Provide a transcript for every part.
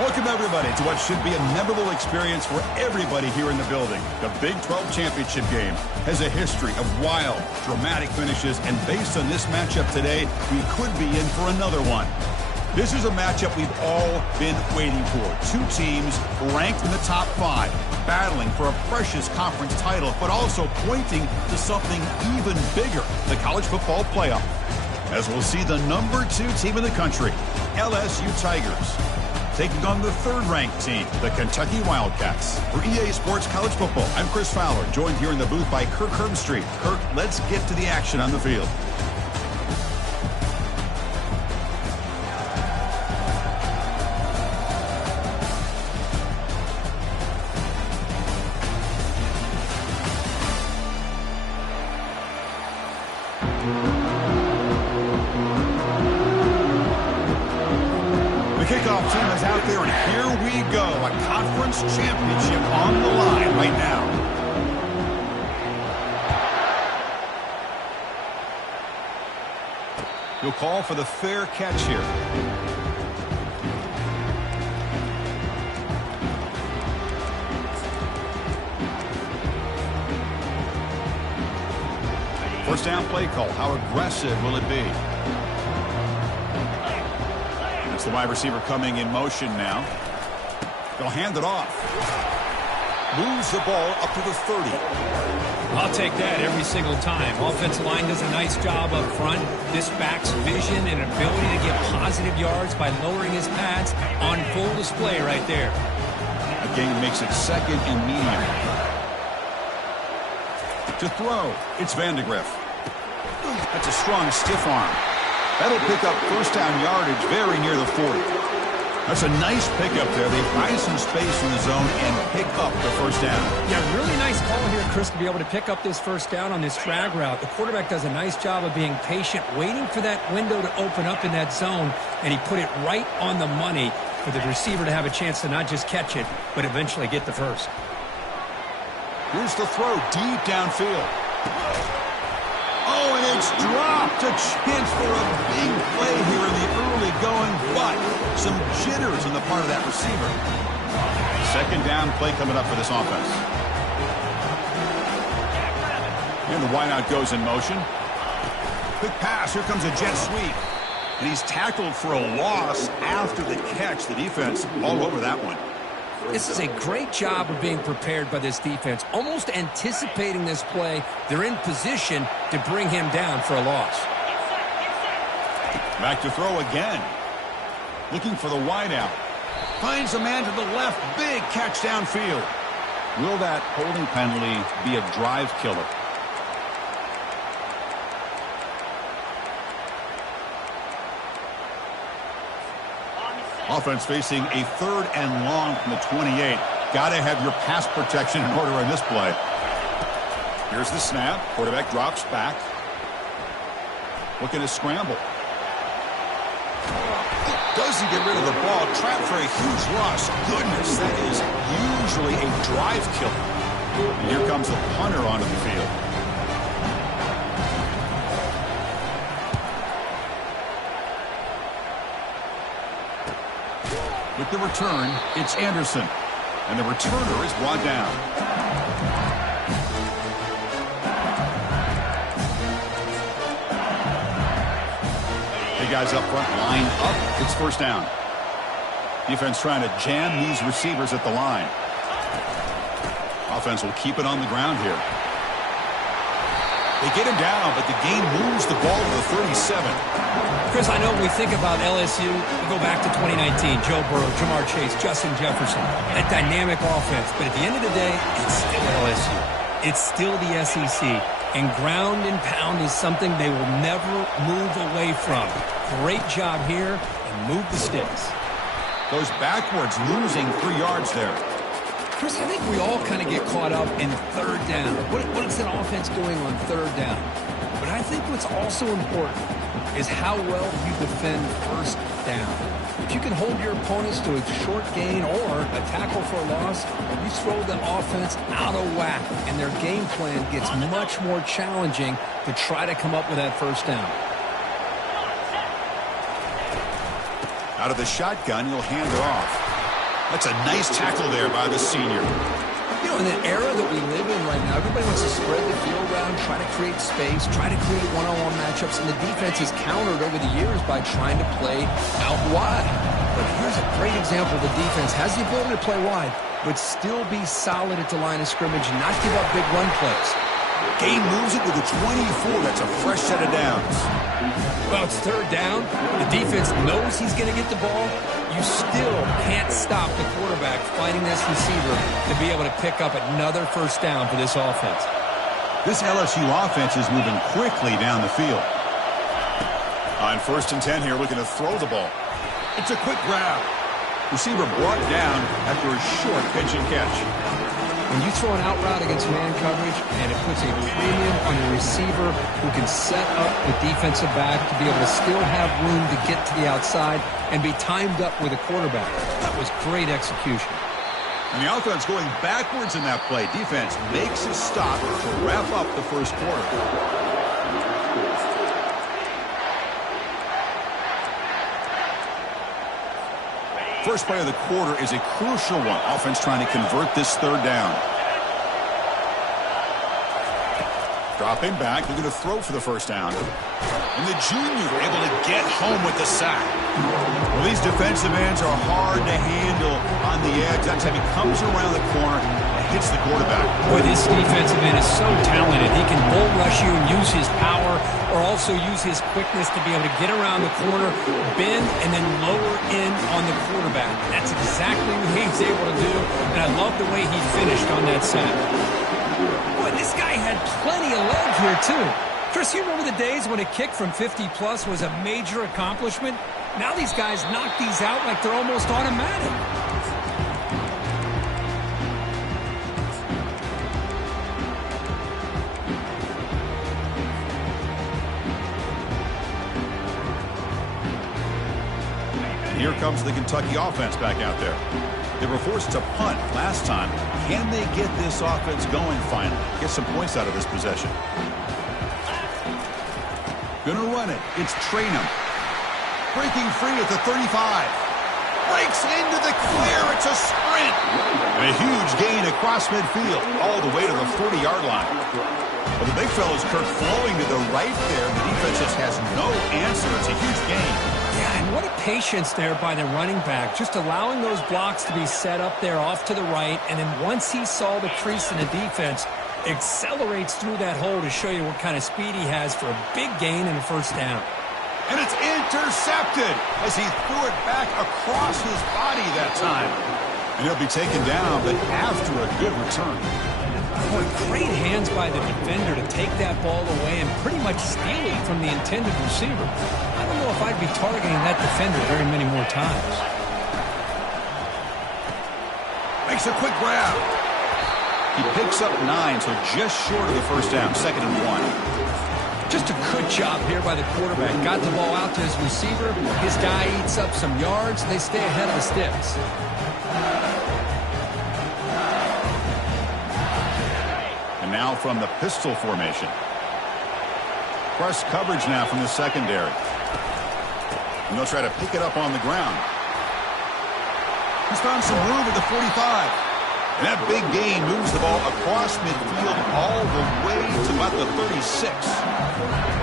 Welcome, everybody, to what should be a memorable experience for everybody here in the building. The Big 12 Championship game has a history of wild, dramatic finishes, and based on this matchup today, we could be in for another one. This is a matchup we've all been waiting for. Two teams ranked in the top 5, battling for a precious conference title, but also pointing to something even bigger, the college football playoff. As we'll see the number 2 team in the country, LSU Tigers, taking on the 3rd-ranked team, the Kentucky Wildcats. For EA Sports College Football, I'm Chris Fowler, joined here in the booth by Kirk Herbstreit. Kirk, let's get to the action on the field. Kickoff team is out there, and here we go. A conference championship on the line right now. He'll call for the fair catch here. First down play call. How aggressive will it be? The wide receiver coming in motion now. They'll hand it off. Moves the ball up to the 30. I'll take that every single time. Offensive line does a nice job up front. This back's vision and ability to get positive yards by lowering his pads on full display right there. Again, makes it 2nd and medium. To throw, it's Vandegrift. That's a strong stiff arm. That'll pick up first down yardage very near the 40. That's a nice pickup there. They find some space in the zone and pick up the first down. Yeah, really nice call here, Chris, to be able to pick up this first down on this drag route. The quarterback does a nice job of being patient, waiting for that window to open up in that zone, and he put it right on the money for the receiver to have a chance to not just catch it, but eventually get the first. Here's the throw deep downfield. Oh, and it's dropped. A chance for a big play here in the early going, but some jitters on the part of that receiver. 2nd down play coming up for this offense. And the wideout goes in motion. Quick pass. Here comes a jet sweep. And he's tackled for a loss after the catch. The defense all over that one. This is a great job of being prepared by this defense, almost anticipating this play. They're in position to bring him down for a loss. Back to throw again. Looking for the wideout. Finds a man to the left. Big catch downfield. Will that holding penalty be a drive killer? Offense facing a 3rd and long from the 28. Got to have your pass protection in order on this play. Here's the snap. Quarterback drops back. Looking to scramble. Does he get rid of the ball? Trapped for a huge loss. Goodness, that is usually a drive killer. And here comes the punter onto the field. With the return, it's Anderson. And the returner is brought down. The guys up front line up. It's first down. Defense trying to jam these receivers at the line. Offense will keep it on the ground here. They get him down, but the game moves the ball to the 37. Chris, I know when we think about LSU, we go back to 2019, Joe Burrow, Jamar Chase, Justin Jefferson, that dynamic offense. But at the end of the day, it's still LSU. It's still the SEC. And ground and pound is something they will never move away from. Great job here, and move the sticks. Goes backwards, losing 3 yards there. Chris, I think we all kind of get caught up in 3rd down. What is an offense doing on 3rd down? But I think what's also important is how well you defend 1st down. If you can hold your opponents to a short gain or a tackle for a loss, you throw the offense out of whack, and their game plan gets much more challenging to try to come up with that 1st down. Out of the shotgun, he'll hand it off. That's a nice tackle there by the senior. You know, in the era that we live in right now, everybody wants to spread the field around, try to create space, try to create one-on-one matchups, and the defense has countered over the years by trying to play out wide. But here's a great example. The defense has the ability to play wide, but still be solid at the line of scrimmage and not give up big run plays. Gain moves it to the 24. That's a fresh set of downs. Well, it's third down. The defense knows he's going to get the ball. You still can't stop the quarterback finding this receiver to be able to pick up another first down for this offense. This LSU offense is moving quickly down the field. On 1st and 10 here, looking to throw the ball. It's a quick grab. Receiver brought down after a short pitch and catch. When you throw an out route against man coverage and it puts a premium on the receiver who can set up the defensive back to be able to still have room to get to the outside and be timed up with a quarterback. That was great execution. And the offense going backwards in that play. Defense makes a stop to wrap up the first quarter. First play of the quarter is a crucial one. Offense trying to convert this third down. Dropping back, looking to throw for the first down. And the junior able to get home with the sack. Well, these defensive ends are hard to handle on the edge. That time he comes around the corner and hits the quarterback. Boy, this defensive end is so talented. He can bull rush you and use his power, or also use his quickness to be able to get around the corner, bend, and then lower in on the quarterback. That's exactly what he's able to do, and I love the way he finished on that sack. Boy, this guy had plenty of leg here, too. Chris, you remember the days when a kick from 50-plus was a major accomplishment? Now these guys knock these out like they're almost automatic. Here comes the Kentucky offense back out there. They were forced to punt last time. Can they get this offense going finally? Get some points out of this possession. Gonna run it. It's Traynham. Breaking free at the 35. Breaks into the clear. It's a sprint. And a huge gain across midfield all the way to the 40-yard line. Well, the big fella's Kirk flowing to the right there. The defense just has no answer. It's a huge gain. Yeah, and what a patience there by the running back, just allowing those blocks to be set up there off to the right, and then once he saw the crease in the defense, accelerates through that hole to show you what kind of speed he has for a big gain and a first down. And it's intercepted as he threw it back across his body that time. And he'll be taken down, but after a good return. Boy, great hands by the defender to take that ball away and pretty much steal it from the intended receiver. I don't know if I'd be targeting that defender very many more times. Makes a quick grab. He picks up 9, so just short of the first down, 2nd and 1. Just a good job here by the quarterback. Got the ball out to his receiver. His guy eats up some yards. They stay ahead of the sticks. And now from the pistol formation. Press coverage now from the secondary. And they'll try to pick it up on the ground. He's found some room at the 45. And that big gain moves the ball across midfield all the way to about the 36.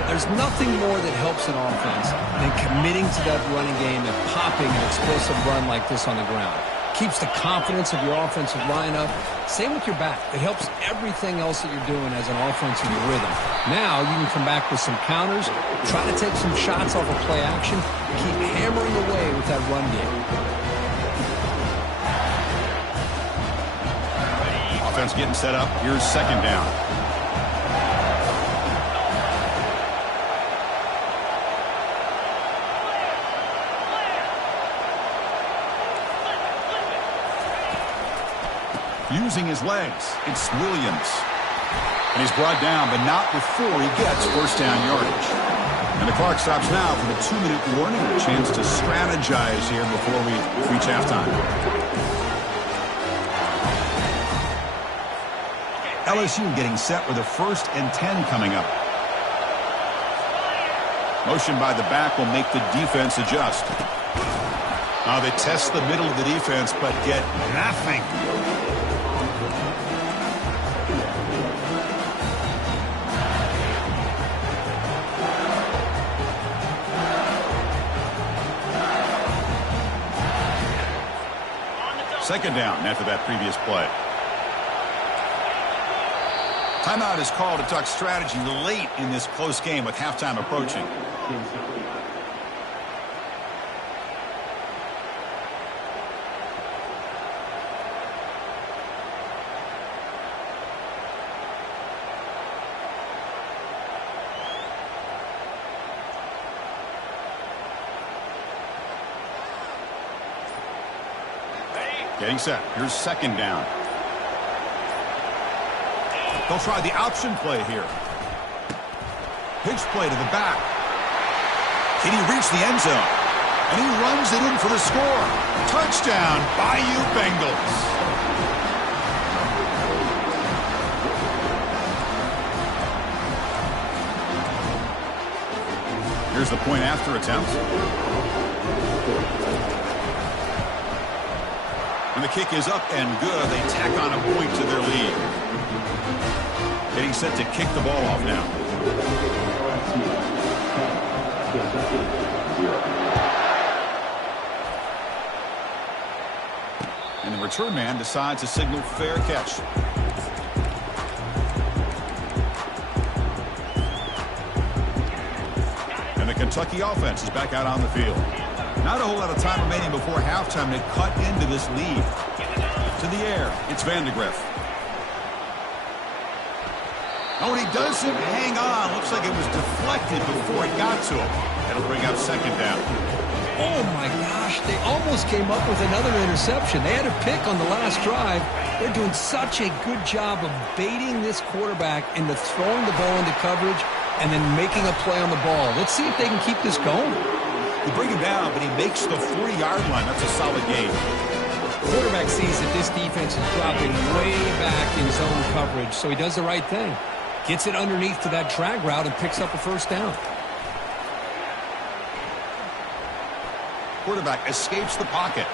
There's nothing more that helps an offense than committing to that running game and popping an explosive run like this on the ground. Keeps the confidence of your offensive lineup. Same with your back. It helps everything else that you're doing as an offense in your rhythm. Now you can come back with some counters, try to take some shots off of play action, keep hammering away with that run game. Offense getting set up. Here's 2nd down. Using his legs, it's Williams. And he's brought down, but not before he gets first down yardage. And the clock stops now for the 2-minute warning. A chance to strategize here before we reach halftime. LSU getting set with a 1st and 10 coming up. Motion by the back will make the defense adjust. They test the middle of the defense, but get nothing. Second down after that previous play. Timeout is called to talk strategy late in this close game with halftime approaching. Getting set. Here's second down. They'll try the option play here. Pitch play to the back. Can he reach the end zone? And he runs it in for the score. Touchdown, Bayou Bengals. Here's the point after attempt. And the kick is up and good. They tack on a point to their lead. Getting set to kick the ball off now. And the return man decides to signal fair catch. And the Kentucky offense is back out on the field. Not a whole lot of time remaining before halftime to cut into this lead. To the air, it's Vandegrift. Oh, and he doesn't hang on. Looks like it was deflected before it got to him. That'll bring up second down. Oh, my gosh. They almost came up with another interception. They had a pick on the last drive. They're doing such a good job of baiting this quarterback into throwing the ball into coverage and then making a play on the ball. Let's see if they can keep this going. They bring him down, but he makes the 40-yard line. That's a solid game. Quarterback sees that this defense is dropping way back in zone coverage, so he does the right thing. Gets it underneath to that drag route and picks up a first down. Quarterback escapes the pocket.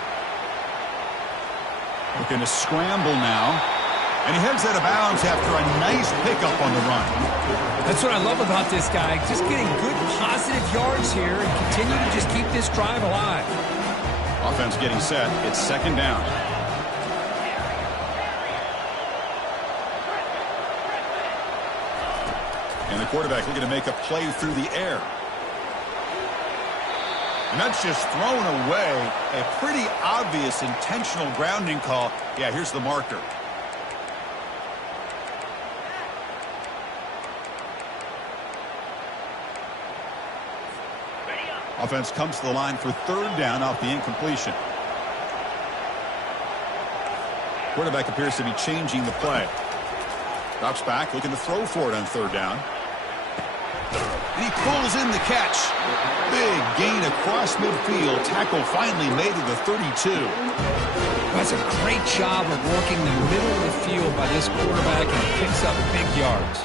Looking to scramble now. And he heads out of bounds after a nice pickup on the run. That's what I love about this guy. Just getting good positive yards here and continue to just keep this drive alive. Offense getting set. It's second down. And the quarterback looking to make a play through the air. And that's just thrown away. A pretty obvious intentional grounding call. Yeah, here's the marker. Offense comes to the line for third down off the incompletion. Quarterback appears to be changing the play. Drops back, looking to throw for it on third down. And he pulls in the catch. Big gain across midfield. Tackle finally made to the 32. That's a great job of working the middle of the field by this quarterback, and he picks up big yards.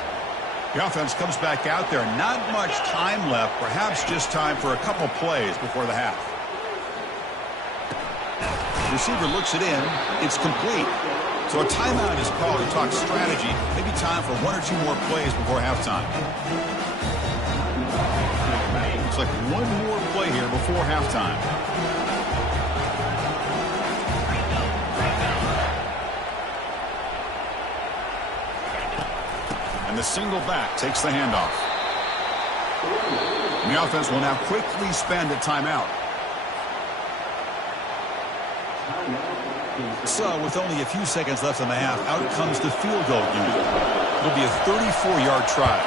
The offense comes back out there. Not much time left. Perhaps just time for a couple plays before the half. The receiver looks it in. It's complete. So a timeout is called to talk strategy. Maybe time for one or two more plays before halftime. Looks like one more play here before halftime. And the single back takes the handoff. And the offense will now quickly spend a timeout. So, with only a few seconds left in the half, out comes the field goal unit. It'll be a 34-yard try.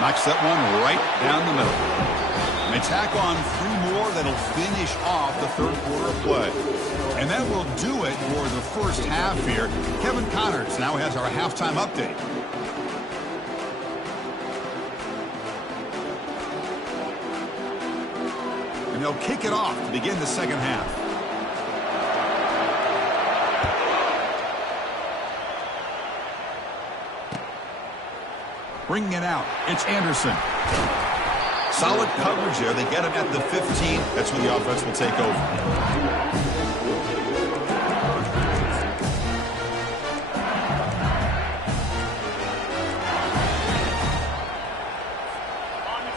Knocks that one right down the middle. And they tack on three more that'll finish off the third quarter of play. And that will do it for the first half here. Kevin Connors now has our halftime update. And they'll kick it off to begin the second half. Bringing it out, it's Anderson. Solid coverage there. They get him at the 15. That's when the offense will take over.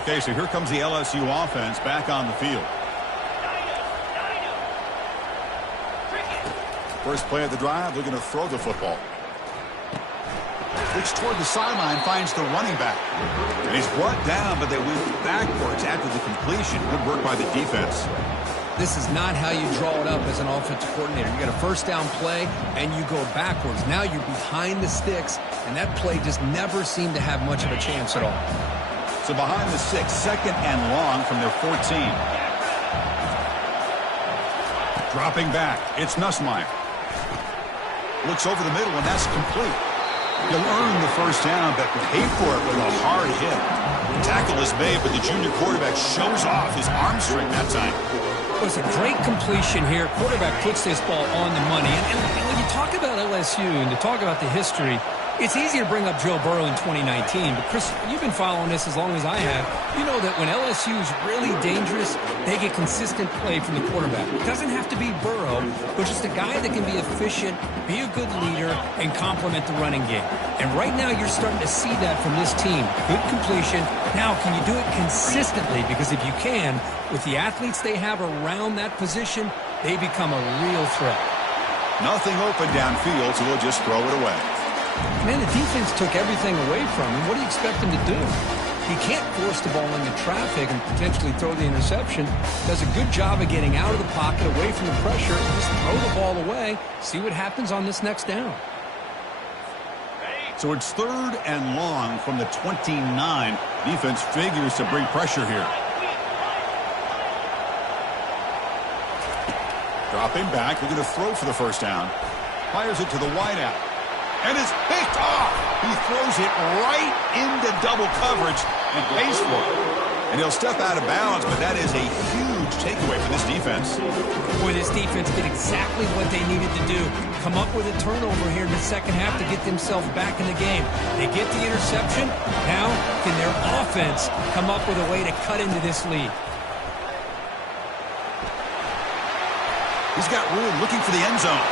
Okay, so here comes the LSU offense back on the field. First play of the drive, they're going to throw the football. Looks toward the sideline, finds the running back. And he's brought down, but they went backwards after the completion. Good work by the defense. This is not how you draw it up as an offensive coordinator. You got a first down play, and you go backwards. Now you're behind the sticks, and that play just never seemed to have much of a chance at all. So behind the 6, second and long from their 14. Dropping back, it's Nussmeier. Looks over the middle, and that's complete. He'll earn the first down, but pay for it with a hard hit. The tackle is made, but the junior quarterback shows off his arm strength that time. Well, it's a great completion here. Quarterback puts this ball on the money. And when you talk about LSU and to talk about the history, it's easy to bring up Joe Burrow in 2019, but Chris, you've been following this as long as I have. You know that when LSU is really dangerous, they get consistent play from the quarterback. It doesn't have to be Burrow, but just a guy that can be efficient, be a good leader, and complement the running game. And right now you're starting to see that from this team. Good completion. Now, can you do it consistently? Because if you can, with the athletes they have around that position, they become a real threat. Nothing open downfield, so we'll just throw it away. Man, the defense took everything away from him. What do you expect him to do? He can't force the ball into traffic and potentially throw the interception. Does a good job of getting out of the pocket, away from the pressure, and just throw the ball away. See what happens on this next down. So it's third and long from the 29. Defense figures to bring pressure here. Dropping back, we're going to throw for the first down. Fires it to the wideout. And it's picked off. He throws it right into double coverage and pays for it. And he'll step out of bounds, but that is a huge takeaway for this defense. Boy, this defense did exactly what they needed to do. Come up with a turnover here in the second half to get themselves back in the game. They get the interception. Now, can their offense come up with a way to cut into this lead? He's got room looking for the end zone.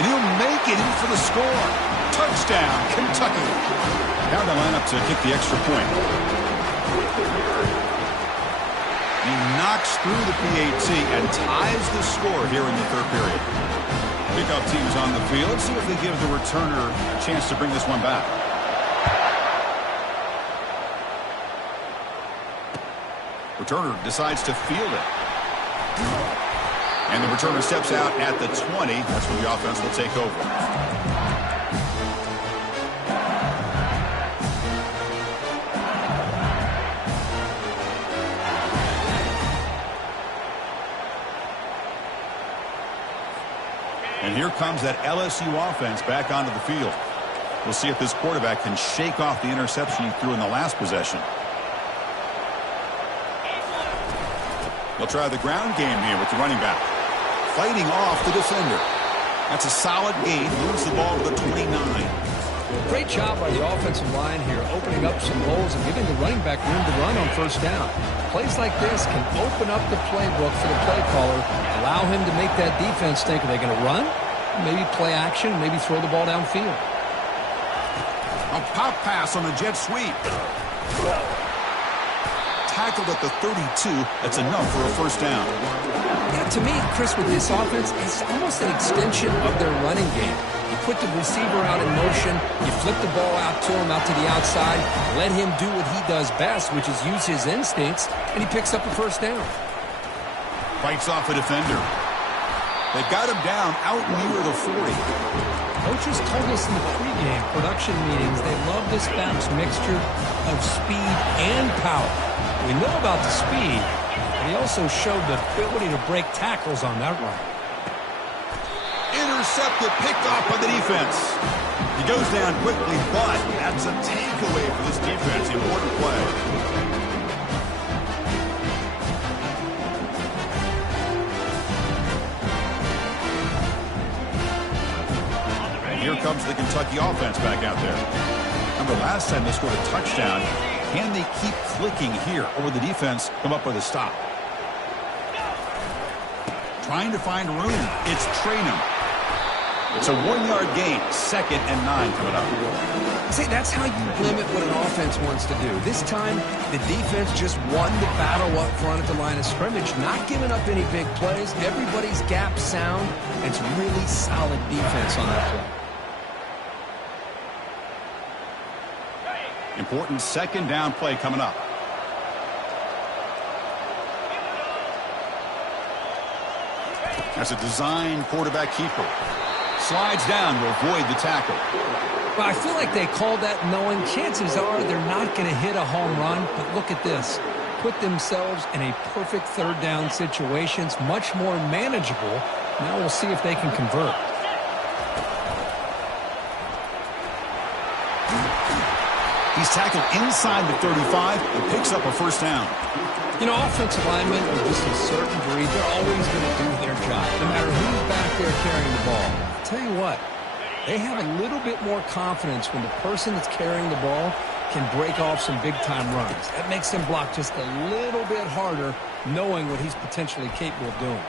And he'll make it in for the score. Touchdown, Kentucky. Now they line up to kick the extra point. He knocks through the PAT and ties the score here in the third period. Pickup team's on the field. Let's see if they give the returner a chance to bring this one back. Returner decides to field it. And the returner steps out at the 20. That's when the offense will take over. And here comes that LSU offense back onto the field. We'll see if this quarterback can shake off the interception he threw in the last possession. They'll try the ground game here with the running back. Fighting off the defender. That's a solid gain. Moves the ball to the 29. Great job by the offensive line here, opening up some holes and giving the running back room to run on first down. Plays like this can open up the playbook for the play caller, allow him to make that defense think, are they going to run? Maybe play action, maybe throw the ball downfield. A pop pass on a jet sweep. Tackled at the 32. That's enough for a first down. Yeah, to me, Chris, with this offense, it's almost an extension of their running game. You put the receiver out in motion, you flip the ball out to him, out to the outside, let him do what he does best, which is use his instincts, and he picks up a first down. Fights off a defender. They've got him down out near the 40. Coaches told us in the pregame production meetings they love this balanced mixture of speed and power. We know about the speed, but he also showed the ability to break tackles on that run. Intercepted, picked off by the defense. He goes down quickly, but that's a takeaway for this defense. Important play. And here comes the Kentucky offense back out there. Remember last time they scored a touchdown Can they keep clicking here, or will the defense come up with a stop? Trying to find room. It's Traynham. It's a 1-yard gain. 2nd and 9 coming up. See, that's how you limit what an offense wants to do. This time, the defense just won the battle up front at the line of scrimmage, not giving up any big plays. Everybody's gap sound. It's really solid defense on that play. Important 2nd down play coming up. That's a design quarterback keeper. Slides down to avoid the tackle. Well, I feel like they called that knowing chances are they're not going to hit a home run. But look at this. Put themselves in a perfect 3rd down situations, much more manageable. Now we'll see if they can convert. He's tackled inside the 35 and picks up a 1st down. You know, offensive linemen are just a certain breed. They're always going to do their job, no matter who's back there carrying the ball. I'll tell you what, they have a little bit more confidence when the person that's carrying the ball can break off some big-time runs. That makes them block just a little bit harder, knowing what he's potentially capable of doing.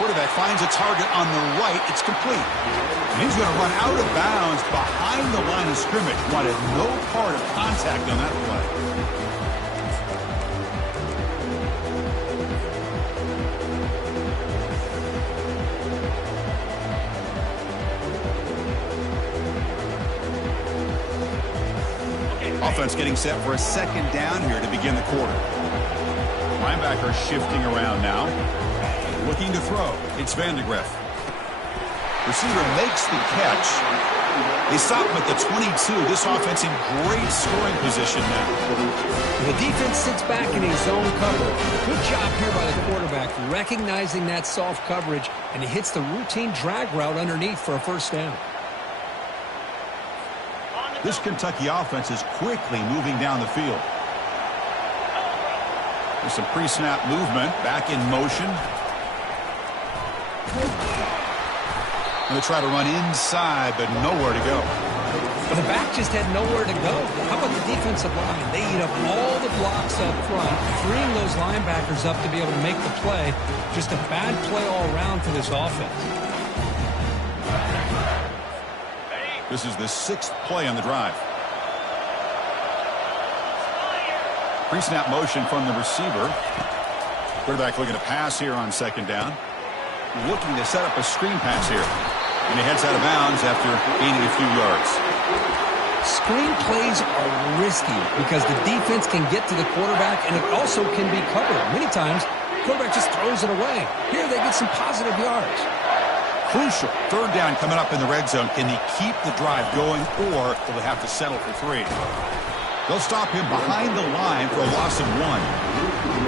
Quarterback finds a target on the right. It's complete. And he's going to run out of bounds behind the line of scrimmage. Wanted no part of contact on that play. Offense getting set for a 2nd down here to begin the quarter. Linebacker shifting around now. Looking to throw. It's Vandegrift. Receiver makes the catch. They stop him at the 22. This offense in great scoring position now. The defense sits back in his zone cover. Good job here by the quarterback recognizing that soft coverage, and he hits the routine drag route underneath for a 1st down. This Kentucky offense is quickly moving down the field. There's some pre-snap movement. Back in motion. And they try to run inside, but nowhere to go. Well, the back just had nowhere to go. How about the defensive line? They eat up all the blocks up front, freeing those linebackers up to be able to make the play. Just a bad play all around for this offense. This is the 6th play on the drive. Pre-snap motion from the receiver. Quarterback looking to pass here on 2nd down. Looking to set up a screen pass here. And he heads out of bounds after gaining a few yards. Screen plays are risky because the defense can get to the quarterback, and it also can be covered. Many times, the quarterback just throws it away. Here they get some positive yards. Crucial 3rd down coming up in the red zone. Can he keep the drive going, or will they have to settle for 3? They'll stop him behind the line for a loss of 1.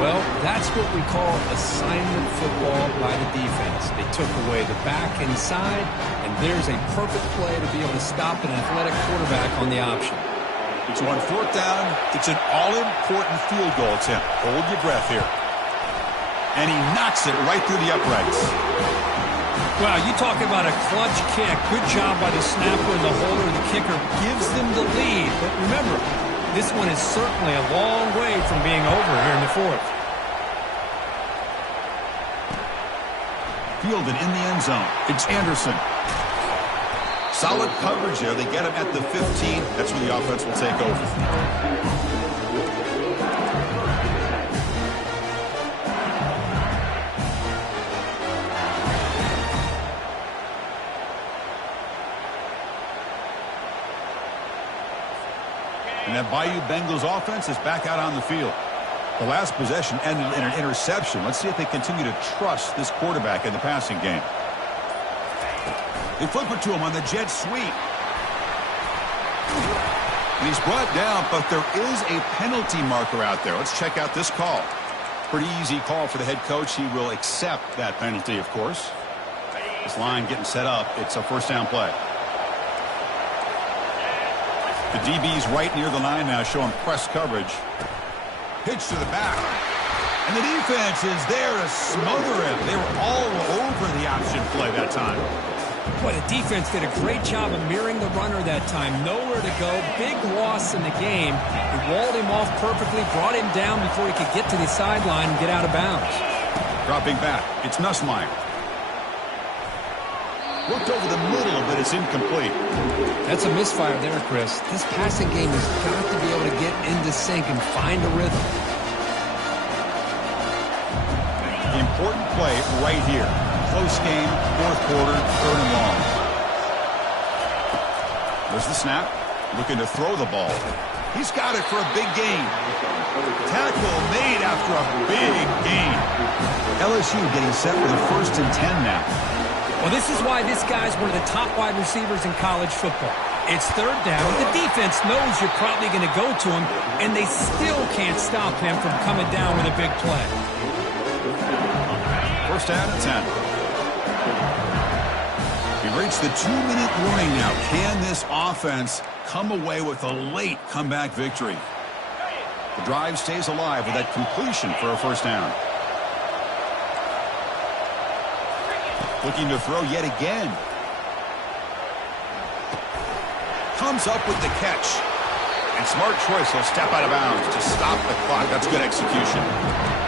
Well, that's what we call assignment football by the defense. They took away the back inside, and there's a perfect play to be able to stop an athletic quarterback on the option. So on 4th down, it's an all-important field goal attempt. Hold your breath here. And he knocks it right through the uprights. Wow, you talk about a clutch kick. Good job by the snapper and the holder. The kicker gives them the lead. But remember, this one is certainly a long way from being over here in the 4th. Fielded in the end zone. It's Anderson. Solid coverage there. They get him at the 15. That's where the offense will take over. And that Bayou Bengals offense is back out on the field. The last possession ended in an interception. Let's see if they continue to trust this quarterback in the passing game. They flip it to him on the jet sweep. And he's brought down, but there is a penalty marker out there. Let's check out this call. Pretty easy call for the head coach. He will accept that penalty, of course. This line getting set up. It's a 1st down play. The DB's right near the line now, showing press coverage. Pitch to the back. And the defense is there to smother him. They were all over the option play that time. Boy, the defense did a great job of mirroring the runner that time. Nowhere to go. Big loss in the game. They walled him off perfectly, brought him down before he could get to the sideline and get out of bounds. Dropping back, it's Nussmeier. Looked over the middle, but it's incomplete. That's a misfire there, Chris. This passing game has got to be able to get into sync and find a rhythm. Important play right here. Close game, fourth quarter, third and long. There's the snap. Looking to throw the ball. He's got it for a big gain. Tackle made after a big gain. LSU getting set for the 1st and 10 now. Well, this is why this guy's one of the top wide receivers in college football. It's third down. The defense knows you're probably going to go to him, and they still can't stop him from coming down with a big play. First down and 10. We've reached the 2-minute warning now. Can this offense come away with a late comeback victory? The drive stays alive with that completion for a first down. Looking to throw yet again. Comes up with the catch. And smart choice, he'll step out of bounds to stop the clock. That's good execution.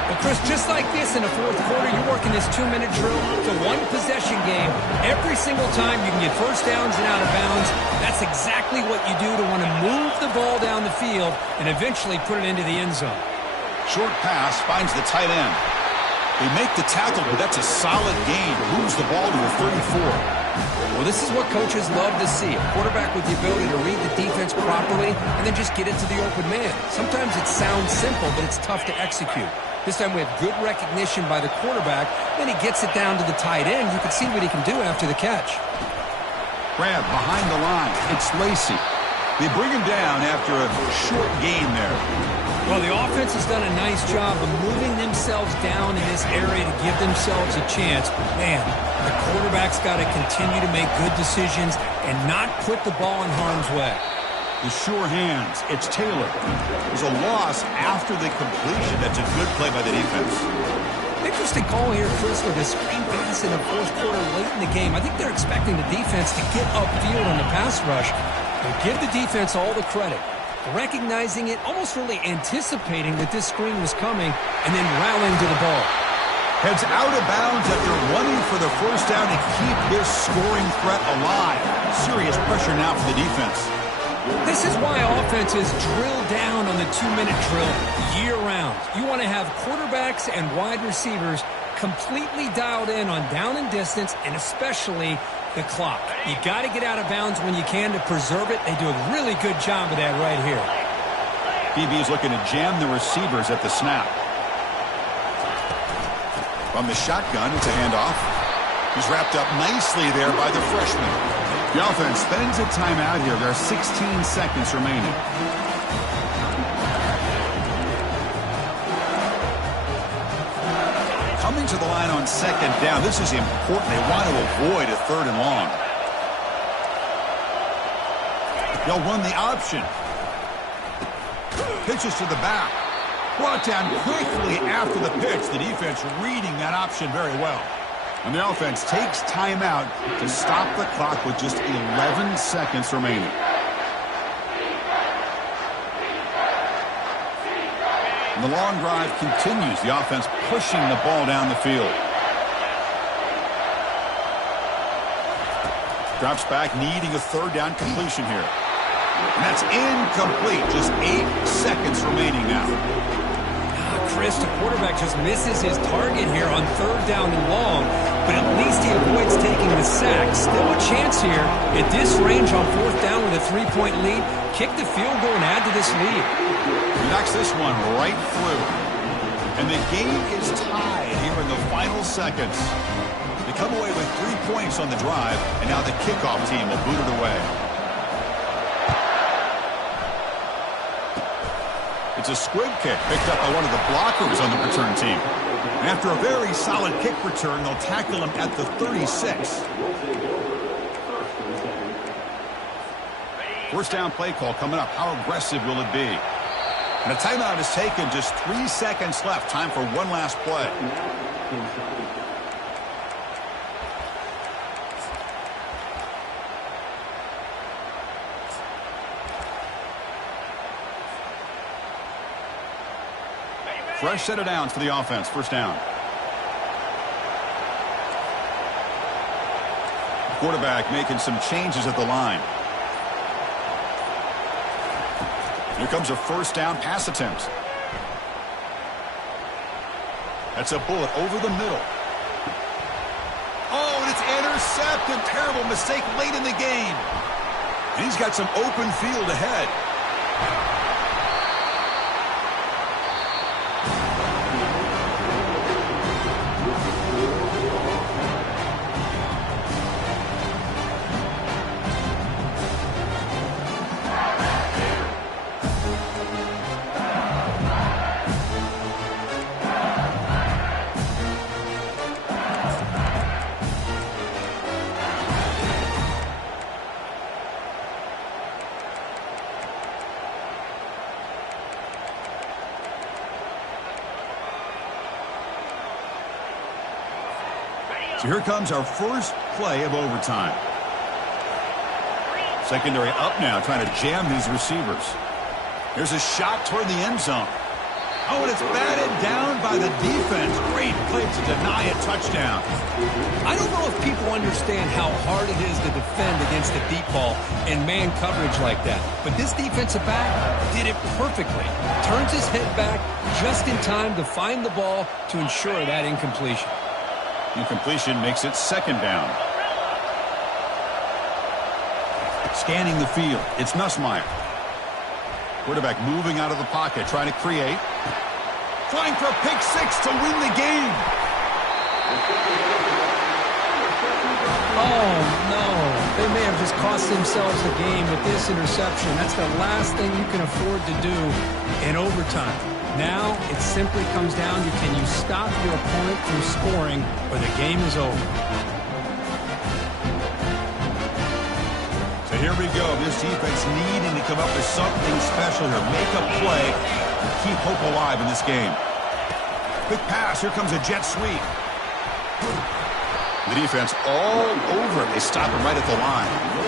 Well, Chris, just like this in the fourth quarter, you're working this 2-minute drill. It's a one-possession game. Every single time you can get first downs and out of bounds. That's exactly what you do to want to move the ball down the field and eventually put it into the end zone. Short pass finds the tight end. They make the tackle, but that's a solid gain. Moves the ball to the 34. Well, this is what coaches love to see. A quarterback with the ability to read the defense properly and then just get it to the open man. Sometimes it sounds simple, but it's tough to execute. This time we have good recognition by the quarterback. Then he gets it down to the tight end. You can see what he can do after the catch. Grab behind the line. It's Lacy. They bring him down after a short gain there. Well, the offense has done a nice job of moving themselves down in this area to give themselves a chance. Man, the quarterback's got to continue to make good decisions and not put the ball in harm's way. The sure hands. It's Taylor. There's a loss after the completion. That's a good play by the defense. Interesting call here, Chris, with a screen pass in the fourth quarter late in the game. I think they're expecting the defense to get upfield on the pass rush. But give the defense all the credit. Recognizing it, almost really anticipating that this screen was coming, and then rallying to the ball. Heads out of bounds after running for the first down to keep this scoring threat alive. Serious pressure now for the defense. This is why offenses drill down on the 2-minute drill year-round. You want to have quarterbacks and wide receivers completely dialed in on down and distance, and especially the clock. You got to get out of bounds when you can to preserve it. They do a really good job of that right here. DB is looking to jam the receivers at the snap. From the shotgun, it's a handoff. He's wrapped up nicely there by the freshman. The offense spends a timeout here. There are 16 seconds remaining. Coming to the line on second down. This is important. They want to avoid a third and long. They'll run the option. Pitches to the back. Brought down quickly after the pitch. The defense reading that option very well. And the offense takes timeout to stop the clock with just 11 seconds remaining. And the long drive continues. The offense pushing the ball down the field. Drops back, needing a third down completion here. And that's incomplete. Just 8 seconds remaining now. Chris, the quarterback just misses his target here on third down and long, but at least he avoids taking the sack. Still a chance here at this range on fourth down with a 3-point lead. Kick the field goal and add to this lead. He knocks this one right through. And the game is tied here in the final seconds. They come away with 3 points on the drive, and now the kickoff team will boot it away. It's a squib kick picked up by one of the blockers on the return team. And after a very solid kick return, they'll tackle him at the 36. First down play call coming up. How aggressive will it be? And a timeout is taken. Just 3 seconds left. Time for one last play. Fresh set of downs for the offense. First down. Quarterback making some changes at the line. Here comes a first down pass attempt. That's a bullet over the middle. Oh, and it's intercepted. Terrible mistake late in the game. And he's got some open field ahead. So here comes our first play of overtime. Secondary up now, trying to jam these receivers. Here's a shot toward the end zone. Oh, and it's batted down by the defense. Great play to deny a touchdown. I don't know if people understand how hard it is to defend against a deep ball and man coverage like that. But this defensive back did it perfectly. Turns his head back just in time to find the ball to ensure that incompletion. Incompletion makes it second down. Scanning the field, it's Nussmeier. Quarterback moving out of the pocket, trying to create. Trying for a pick six to win the game. Oh, no. They may have just cost themselves the game with this interception. That's the last thing you can afford to do in overtime. Now it simply comes down to, can you stop your opponent from scoring or the game is over. So here we go. This defense needing to come up with something special here. Make a play. Keep hope alive in this game. Quick pass. Here comes a jet sweep. The defense all over it. They stop him right at the line.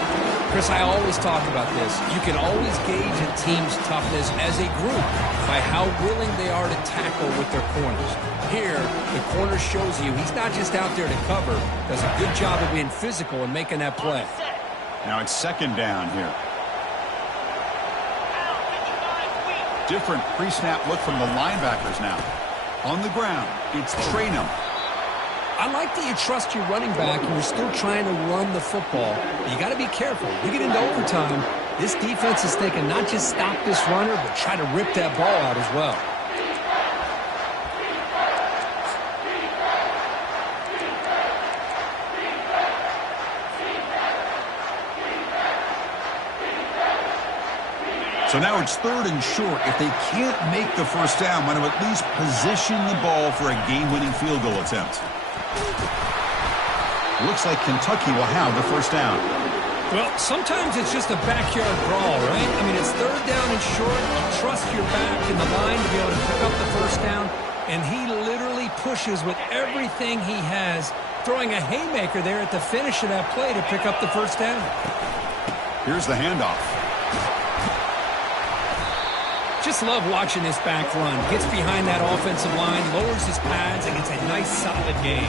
Chris, I always talk about this. You can always gauge a team's toughness as a group by how willing they are to tackle with their corners. Here, the corner shows you he's not just out there to cover, does a good job of being physical and making that play. Now it's second down here. Different pre-snap look from the linebackers now. On the ground, it's Traynham. I like that you trust your running back and you're still trying to run the football. You got to be careful. You get into overtime, this defense is thinking not just stop this runner, but try to rip that ball out as well. So now it's third and short. If they can't make the first down, want to at least position the ball for a game-winning field goal attempt. Looks like Kentucky will have the first down. Well, sometimes it's just a backyard brawl, right? I mean, it's third down and short. You trust your back in the line to be able to pick up the first down, and he literally pushes with everything he has, throwing a haymaker there at the finish of that play to pick up the first down. Here's the handoff. Just love watching this back run. Gets behind that offensive line, lowers his pads, and gets a nice, solid gain.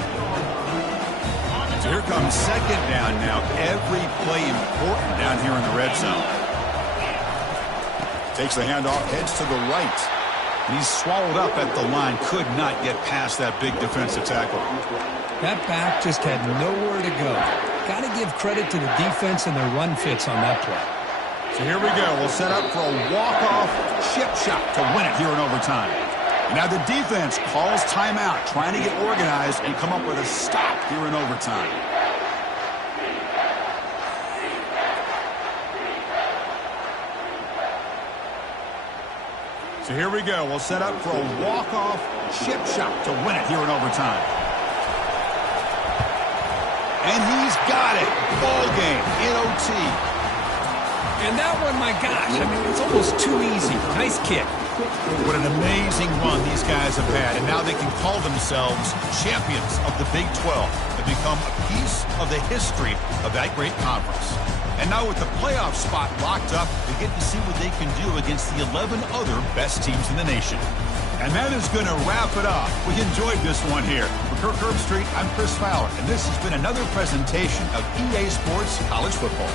So here comes second down now. Every play important down here in the red zone. Takes the handoff, heads to the right. And he's swallowed up at the line. Could not get past that big defensive tackle. That back just had nowhere to go. Got to give credit to the defense and their run fits on that play. So here we go. We'll set up for a walk-off chip shot to win it here in overtime. Now the defense calls timeout, trying to get organized and come up with a stop here in overtime. So here we go. We'll set up for a walk-off chip shot to win it here in overtime. And he's got it. Ball game in OT. And that one, my gosh, I mean, it's almost too easy. Nice kick. What an amazing run these guys have had, and now they can call themselves champions of the Big 12 and become a piece of the history of that great conference. And now with the playoff spot locked up, they get to see what they can do against the 11 other best teams in the nation. And that is going to wrap it up. We enjoyed this one here. For Kirk Herbstreit, I'm Chris Fowler, and this has been another presentation of EA Sports College Football.